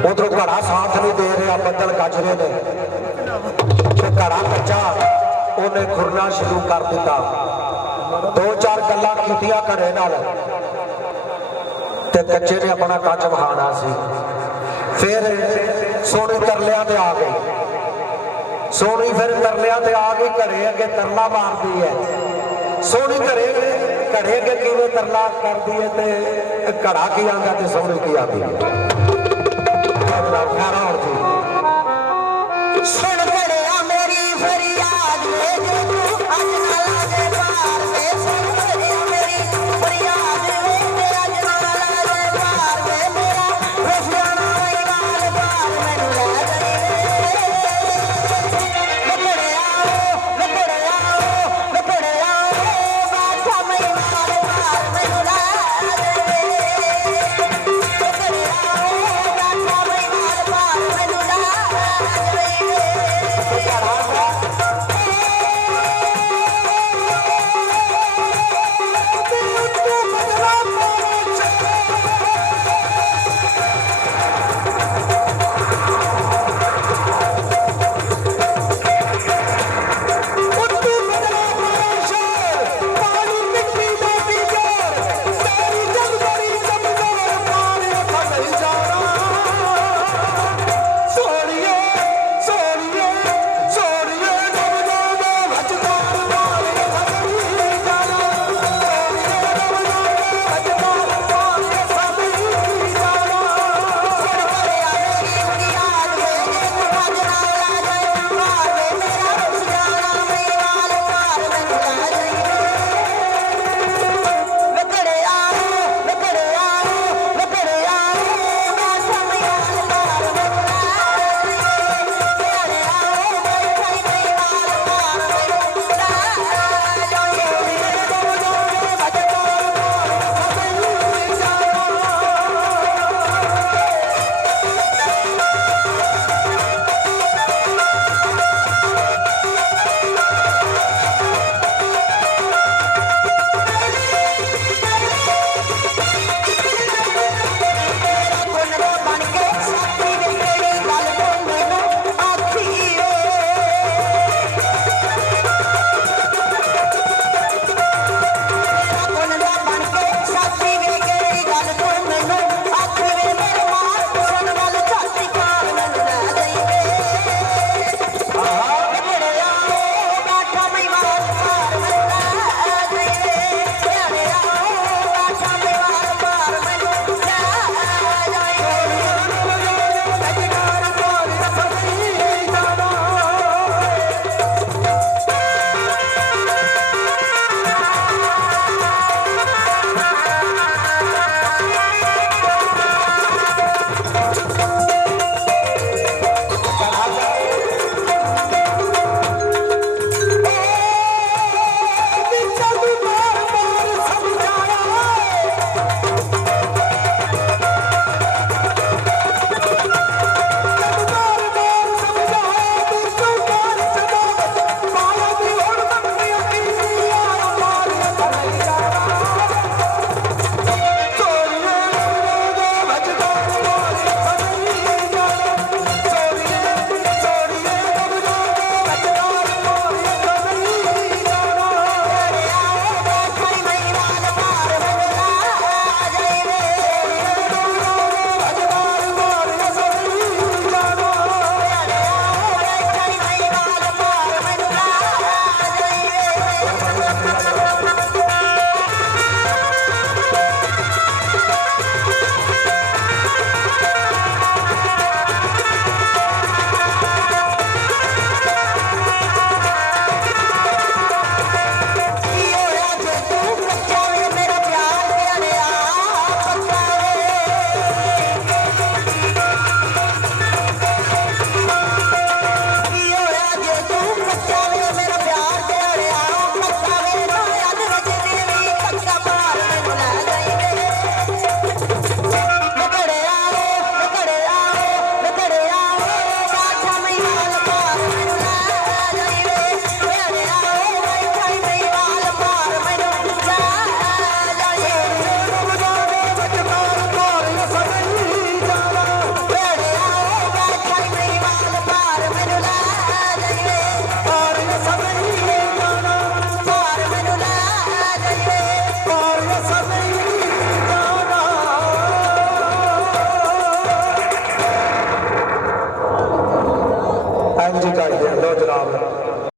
उधरों घड़ा साथ नहीं दे रहा, बदल गजरे ने, घड़ा कच्चा उन्हें खुरना शुरू कर दिता। दो चार गल्लां कीतियां घरे नाल ते कच्चे ने अपना कच वहाना सी। फिर सोनी तरलियां ते आ गई, सोनी फिर तरलियां ते आ गई, घरे अगे तरला मारती है। सोनी घरे घरे अगे किवें तरला करती है ते घड़ा की आंदा ते सोनी की आंदी है। सुन घड़िया मेरी फरियाद, अज ना लागे पार वे सुन